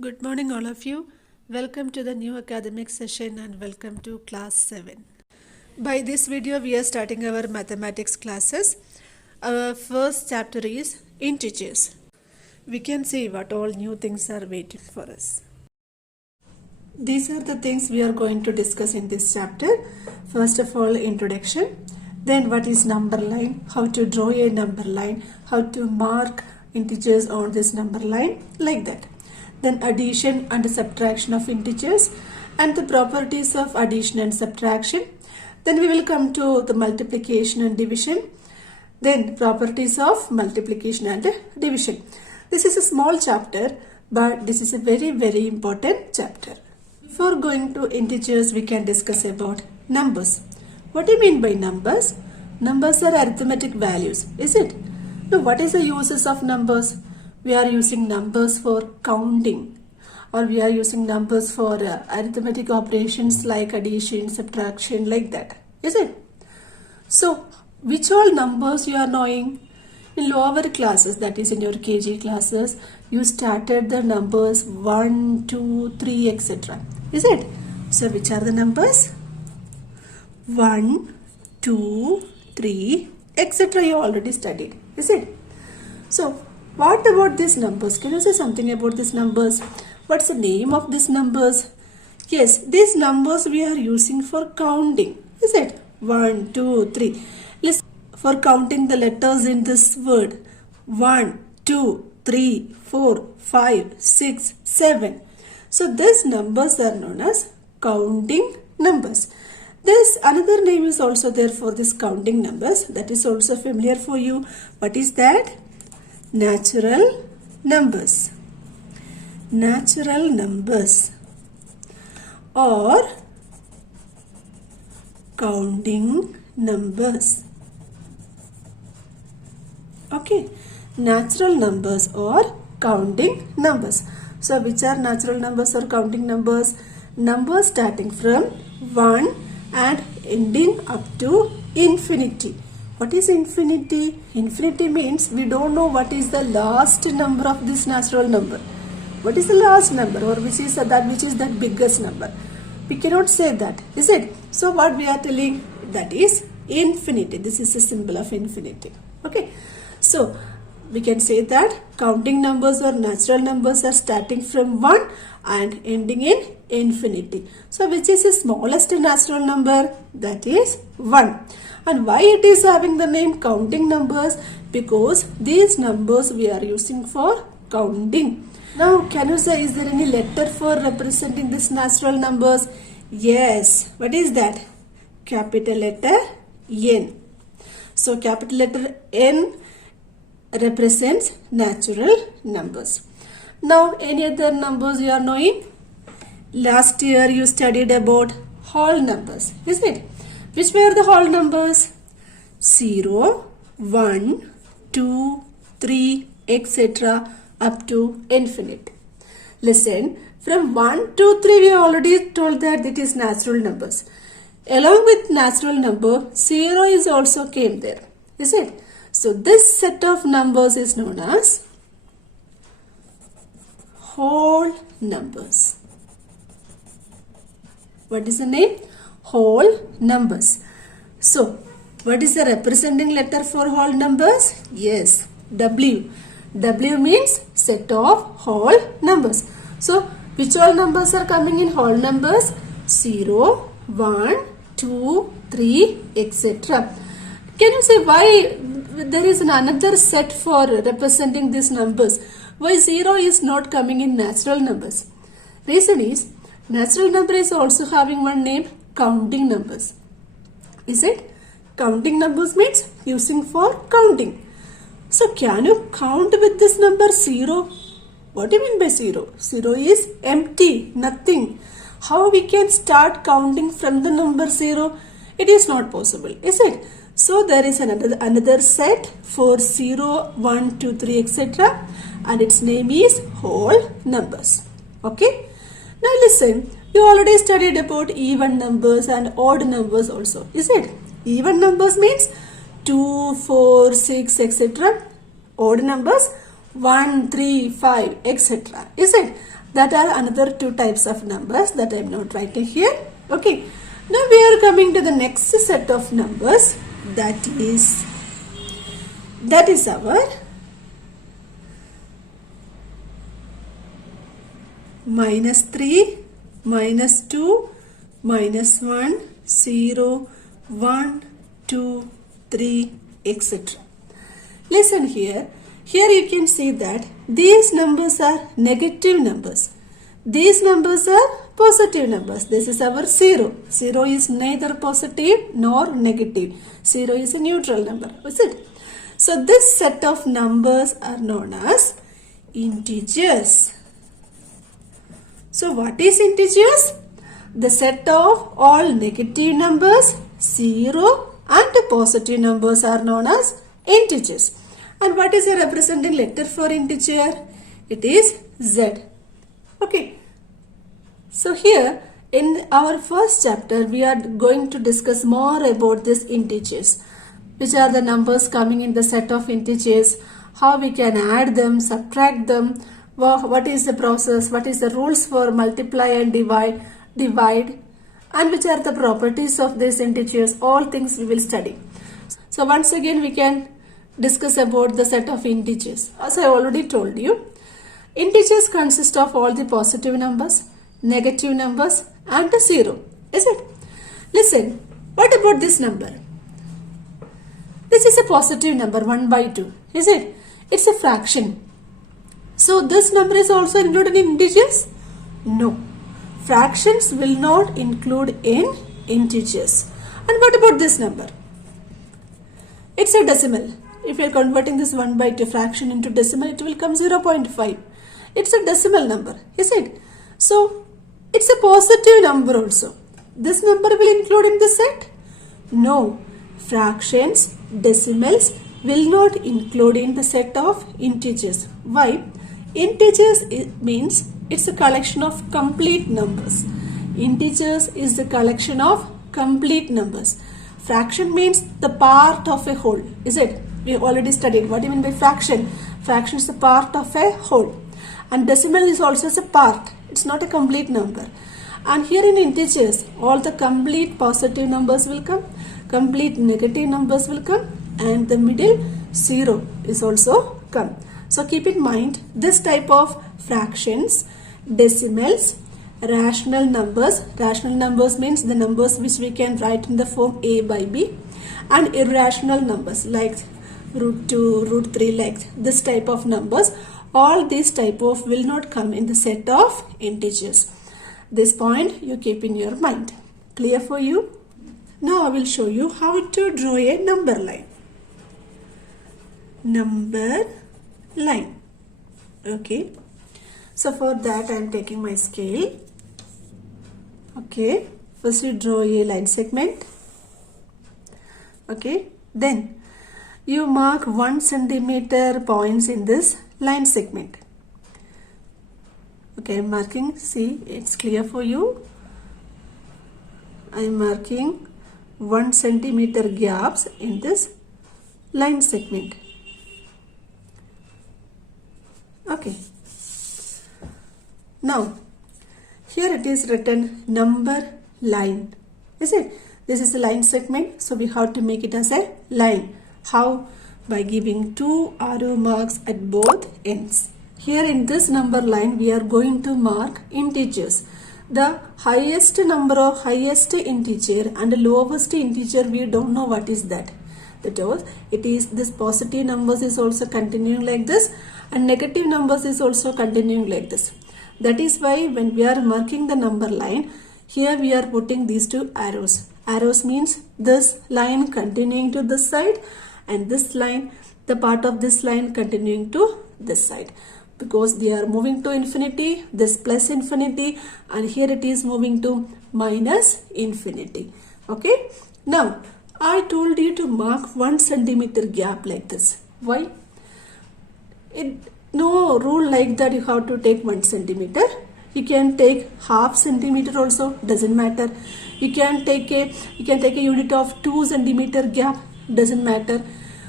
Good morning, all of you. Welcome to the new academic session and welcome to class 7. By this video, we are starting our mathematics classes. Our first chapter is integers. We can see what all new things are waiting for us. These are the things we are going to discuss in this chapter. First of all, introduction. Then what is number line, how to draw a number line, how to mark integers on this number line, like that. Then addition and subtraction of integers and the properties of addition and subtraction. Then we will come to the multiplication and division. Then properties of multiplication and division. This is a small chapter, but this is a very important chapter. Before going to integers, we can discuss about numbers. What do you mean by numbers? Numbers are arithmetic values, is it? Now, what is the uses of numbers? We are using numbers for counting, or we are using numbers for arithmetic operations like addition, subtraction, like that, is it? So, which all numbers you are knowing? In lower classes, that is in your KG classes, you started the numbers 1, 2, 3, etc. Is it? So, which are the numbers? 1, 2, 3, etc. You already studied, is it? So, what about these numbers? Can you say something about these numbers? What's the name of these numbers? Yes, these numbers we are using for counting, is it? 1, 2, 3. Listen, for counting the letters in this word. 1, 2, 3, 4, 5, 6, 7. So, these numbers are known as counting numbers. This another name is also there for this counting numbers. That is also familiar for you. What is that? Natural numbers. Natural numbers or counting numbers. Okay, natural numbers or counting numbers. So, which are natural numbers or counting numbers? Numbers starting from 1 and ending up to infinity. What is infinity? Infinity means we don't know what is the last number of this natural number. What is the last number, or which is that biggest number? We cannot say that, is it? So what we are telling, that is infinity. This is a symbol of infinity. Okay. So we can say that counting numbers or natural numbers are starting from 1 and ending in infinity. So which is the smallest natural number? That is 1. And why it is having the name counting numbers? Because these numbers we are using for counting. Now, can you say, is there any letter for representing these natural numbers? Yes. What is that? Capital letter N. So, capital letter N represents natural numbers. Now, any other numbers you are knowing? Last year you studied about whole numbers, is it? Which were the whole numbers? 0, 1, 2, 3, etc. up to infinite. Listen, from 1 to 3 we already told that it is natural numbers. Along with natural number, 0 is also came there, is it? So this set of numbers is known as whole numbers. What is the name? Whole numbers. So, what is the representing letter for whole numbers? Yes, W. W means set of whole numbers. So, which all numbers are coming in whole numbers? 0, 1, 2, 3, etc. Can you say why there is another set for representing these numbers? Why 0 is not coming in natural numbers? Reason is, natural number is also having one name, counting numbers. Is it? Counting numbers means using for counting. So, can you count with this number 0? What do you mean by 0? 0 is empty, nothing. How we can start counting from the number 0? It is not possible, is it? So, there is another set for 0, 1, 2, 3, etc. And its name is whole numbers. Okay? Now, listen. You already studied about even numbers and odd numbers also, is it? Even numbers means 2, 4, 6, etc. Odd numbers 1, 3, 5, etc. Is it? That are another two types of numbers that I am not writing here. Okay. Now we are coming to the next set of numbers. That is our -3, -2, -1, 0, 1, 2, 3, etc. Listen here. Here you can see that these numbers are negative numbers. These numbers are positive numbers. This is our 0. 0 is neither positive nor negative. 0 is a neutral number. Is it? So this set of numbers are known as integers. So what is integers? The set of all negative numbers, 0 and positive numbers are known as integers. And what is the representing letter for integer? It is Z. Okay. So here in our first chapter we are going to discuss more about these integers. Which are the numbers coming in the set of integers, how we can add them, subtract them, what is the process, what is the rules for multiply and divide, and which are the properties of these integers. All things we will study. So once again we can discuss about the set of integers. As I already told you, integers consist of all the positive numbers, negative numbers and 0. Is it? Listen, what about this number? This is a positive number, 1 by 2. Is it? It's a fraction. So this number is also included in integers? No. Fractions will not include in integers. And what about this number? It's a decimal. If you are converting this 1 by 2 fraction into decimal, it will come 0.5. It's a decimal number. Is it? So it's a positive number also. This number will include in the set? No. Fractions, decimals will not include in the set of integers. Why? Integers means it's a collection of complete numbers. Integers is the collection of complete numbers. Fraction means the part of a whole. Is it? We already studied. What do you mean by fraction? Fraction is the part of a whole. And decimal is also a part. It's not a complete number. And here in integers, all the complete positive numbers will come, complete negative numbers will come, and the middle 0 is also come. So keep in mind this type of fractions, decimals, rational numbers. Rational numbers means the numbers which we can write in the form a by b, and irrational numbers like root 2, root 3, like this type of numbers. All these type of will not come in the set of integers. This point you keep in your mind. Clear for you? Now I will show you how to draw a number line. Number line. Okay. So for that I am taking my scale. Okay. First you draw a line segment. Okay. Then you mark 1 centimeter points in this line segment. Okay, I am marking. See, it's clear for you. I am marking 1 centimeter gaps in this line segment. Okay. Now, here it is written number line. Is it? This is a line segment, so we have to make it as a line. How? By giving 2 arrow marks at both ends. Here in this number line, we are going to mark integers. The highest number of highest integer and the lowest integer, we don't know what is that. That is, it is this positive numbers is also continuing like this, and negative numbers is also continuing like this. That is why when we are marking the number line, here we are putting these 2 arrows. Arrows means this line continuing to this side, and this line, the part of this line continuing to this side, because they are moving to infinity, this plus infinity, and here it is moving to minus infinity. Okay. Now I told you to mark 1 centimeter gap like this. Why? No rule like that you have to take 1 centimeter. You can take half centimeter also, doesn't matter. You can take a unit of 2 centimeter gap, doesn't matter.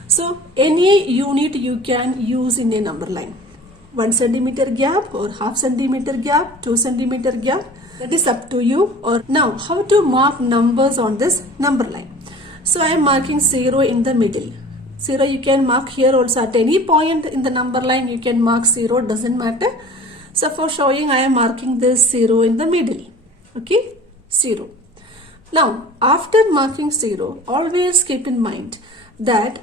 So any unit you can use in a number line. 1 centimeter gap or half centimeter gap, 2 centimeter gap, that is up to you. Or now how to mark numbers on this number line. So I am marking 0 in the middle. 0 you can mark here also at any point in the number line you can mark 0, doesn't matter. So for showing I am marking this 0 in the middle. Okay, 0. Now after marking 0, always keep in mind that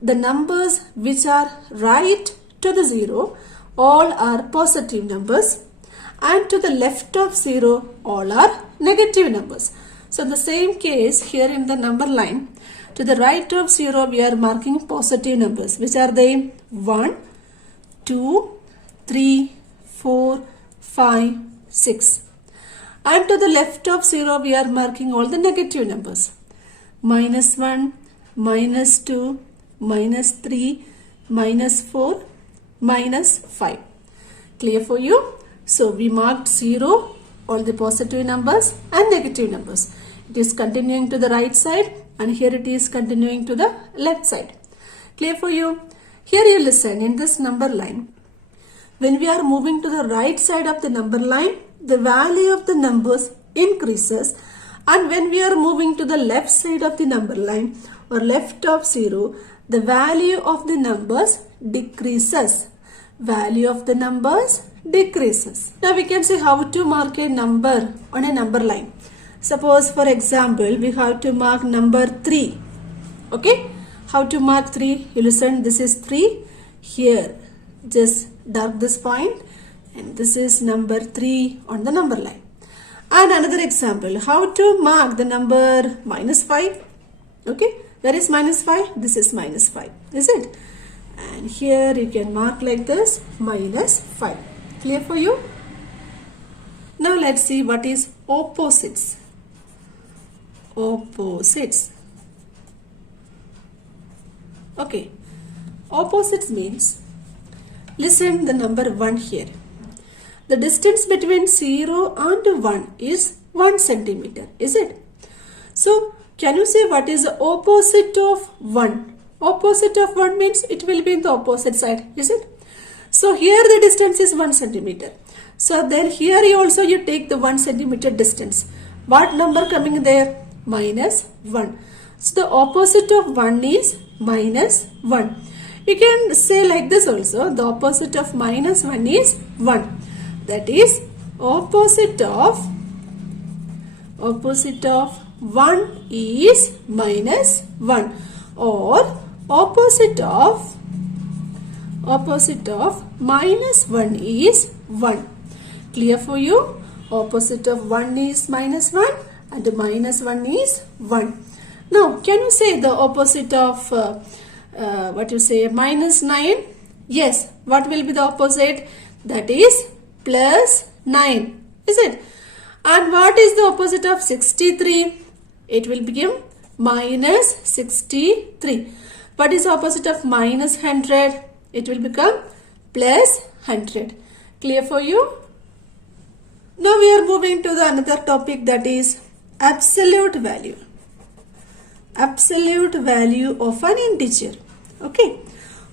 the numbers which are right to the 0 all are positive numbers, and to the left of 0 all are negative numbers. So the same case here in the number line, to the right of 0 we are marking positive numbers. Which are they? 1, 2, 3, 4, 5, 6. And to the left of 0 we are marking all the negative numbers. -1, -2, -3, -4, -5. Clear for you? So we marked 0, all the positive numbers and negative numbers. It is continuing to the right side and here it is continuing to the left side. Clear for you? Here you listen, in this number line, when we are moving to the right side of the number line, the value of the numbers increases, and when we are moving to the left side of the number line or left of 0, the value of the numbers decreases. Value of the numbers decreases. Now we can see how to mark a number on a number line. Suppose for example we have to mark number 3. Okay, how to mark 3? You listen, this is 3. Here just dark this point, and this is number 3 on the number line. And another example, how to mark the number -5. Okay, where is -5? This is -5, is it? And here you can mark like this, -5. Clear for you? Now let's see what is opposites. Opposites. Okay, opposites means, listen the number 1 here. The distance between 0 and 1 is 1 centimeter, is it? So can you say what is the opposite of 1? Opposite of 1 means it will be in the opposite side, is it? So here the distance is 1 centimeter. So then here you take the 1 centimeter distance. What number coming there? -1. So the opposite of 1 is -1. You can say like this also, the opposite of -1 is 1. That is opposite of 1 is -1, or opposite of -1 is 1. Clear for you? Opposite of 1 is -1 and -1 is 1. Now can you say the opposite of -9? Yes, what will be the opposite? That is +9, is it? And what is the opposite of 63? It will become -63. What is the opposite of -100? It will become +100. Clear for you? Now we are moving to the another topic, that is absolute value. Absolute value of an integer. Okay.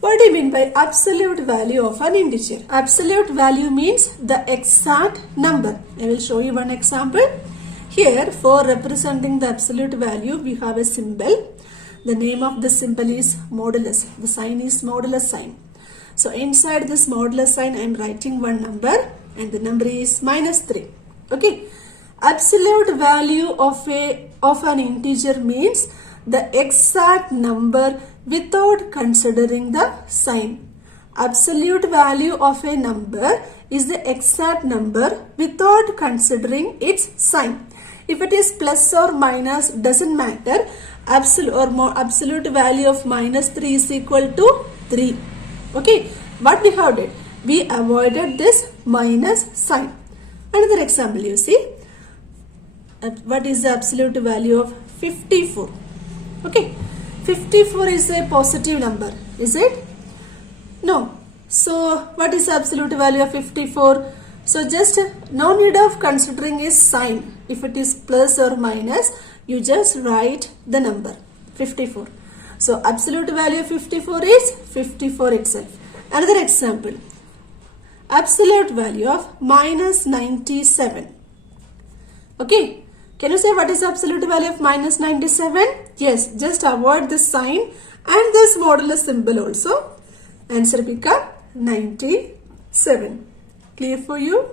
What do you mean by absolute value of an integer? Absolute value means the exact number. I will show you one example. Here, for representing the absolute value, we have a symbol. The name of the symbol is modulus. The sign is modulus sign. So inside this modulus sign, I am writing one number, and the number is -3. Okay. Absolute value of an integer means the exact number without considering the sign. Absolute value of a number is the exact number without considering its sign. If it is plus or minus, doesn't matter. Absolute value of -3 is equal to 3. Okay, what we have did? We avoided this minus sign. Another example, you see. What is the absolute value of 54? Okay, 54 is a positive number, is it? No. So what is the absolute value of 54? So just no need of considering its sign. If it is plus or minus, you just write the number 54. So absolute value of 54 is 54 itself. Another example. Absolute value of minus 97. Okay. Can you say what is the absolute value of minus 97? Yes, just avoid this sign and this modulus symbol also. Answer become 97. Clear for you?